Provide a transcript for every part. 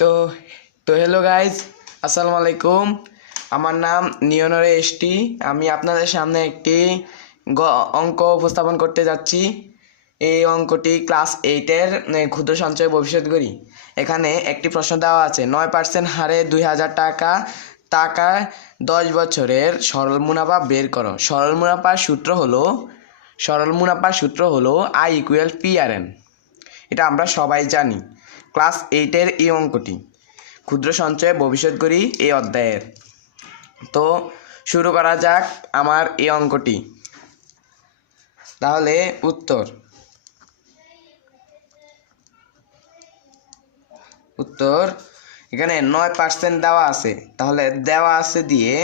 তো তো hello guys, আসসালামু আলাইকুম। আমার নাম নিয়নরে এসটি। আমি আপনাদের সামনে একটি অঙ্ক উপস্থাপন করতে যাচ্ছি। এই অঙ্কটি ক্লাস 8-এর ক্ষুদ্র সঞ্চয় ভবিষ্যৎ গড়ি। এখানে একটি প্রশ্ন দেওয়া আছে, 9% হারে 2000 টাকায় 10 বছরের সরল মুনাফা বের করো। সরল মুনাফার সূত্র হলো I = PRN। এটা আমরা সবাই জানি। ক্লাস 8-এর এই অঙ্কটি ক্ষুদ্র সঞ্চয় ভবিষ্যৎ গড়ি এই অধ্যায়ের। তো শুরু করা যাক আমার এই অঙ্কটি। তাহলে উত্তর এখানে 9% দেওয়া আছে, তাহলে দেওয়া আছে দিয়ে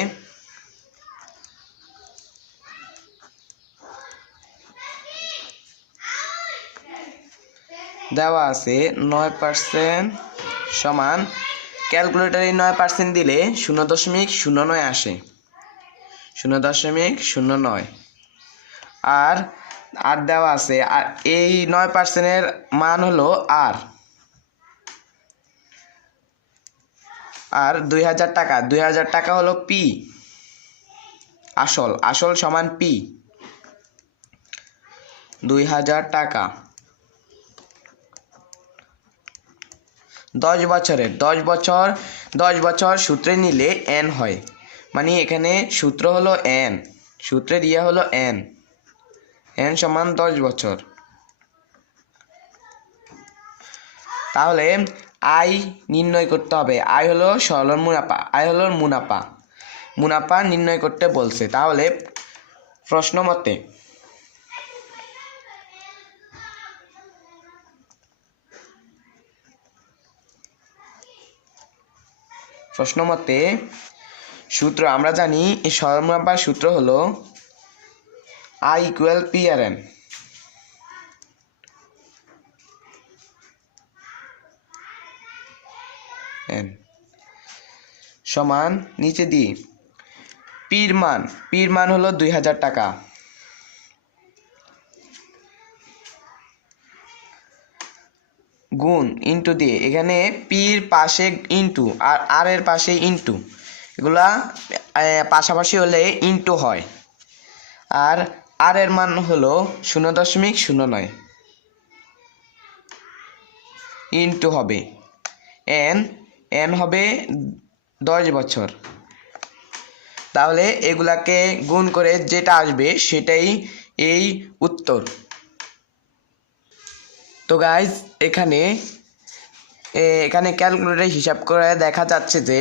দেওয়া আছে 9% সমান ক্যালকুলেটরে 9% দিলে 0.09 আসে, 0.09। আর দেওয়া আছে, আর এই 9%-এর মান হলো আর 2000 টাকা হলো পি, আসল সমান পি, 2000 টাকা। 10 বছর সূত্রে নিলে এন হয়, মানে এখানে সূত্র হলো এন, সূত্রে দিয়ে হলো এন সমান 10 বছর। তাহলে আই নির্ণয় করতে হবে। আই হলো সরল মুনাফা নির্ণয় করতে বলছে। তাহলে প্রশ্ন মতে সূত্র আমরা জানি, এই সরল মুনাফার সূত্র হলো I = PRN। সমান নিচে দিই পির মান হলো 2000 টাকা, গুণ ইন্টু দিয়ে এখানে পির পাশে ইন্টু আর আর এর পাশে ইন্টু, এগুলা পাশাপাশি হলে ইন্টু হয়। আর আর এর মান হলো 0.09 ইন্টু হবে এন হবে 10 বছর। তাহলে এগুলাকে গুণ করে যেটা আসবে সেটাই এই উত্তর। তো গাইজ এখানে ক্যালকুলেটরে হিসাব করে দেখা যাচ্ছে যে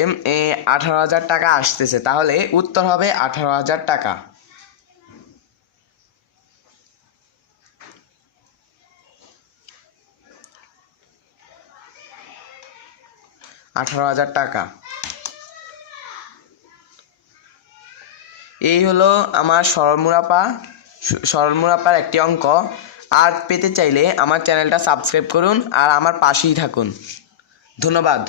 18,000 টাকা আসতেছে, তাহলে উত্তর হবে 18,000 টাকা। 18,000 টাকা। এই হলো আমার সরল মুনাফার একটি অঙ্ক। আর পেতে চাইলে আমার চ্যানেলটা সাবস্ক্রাইব করুন আর আমার পাশেই থাকুন। ধন্যবাদ।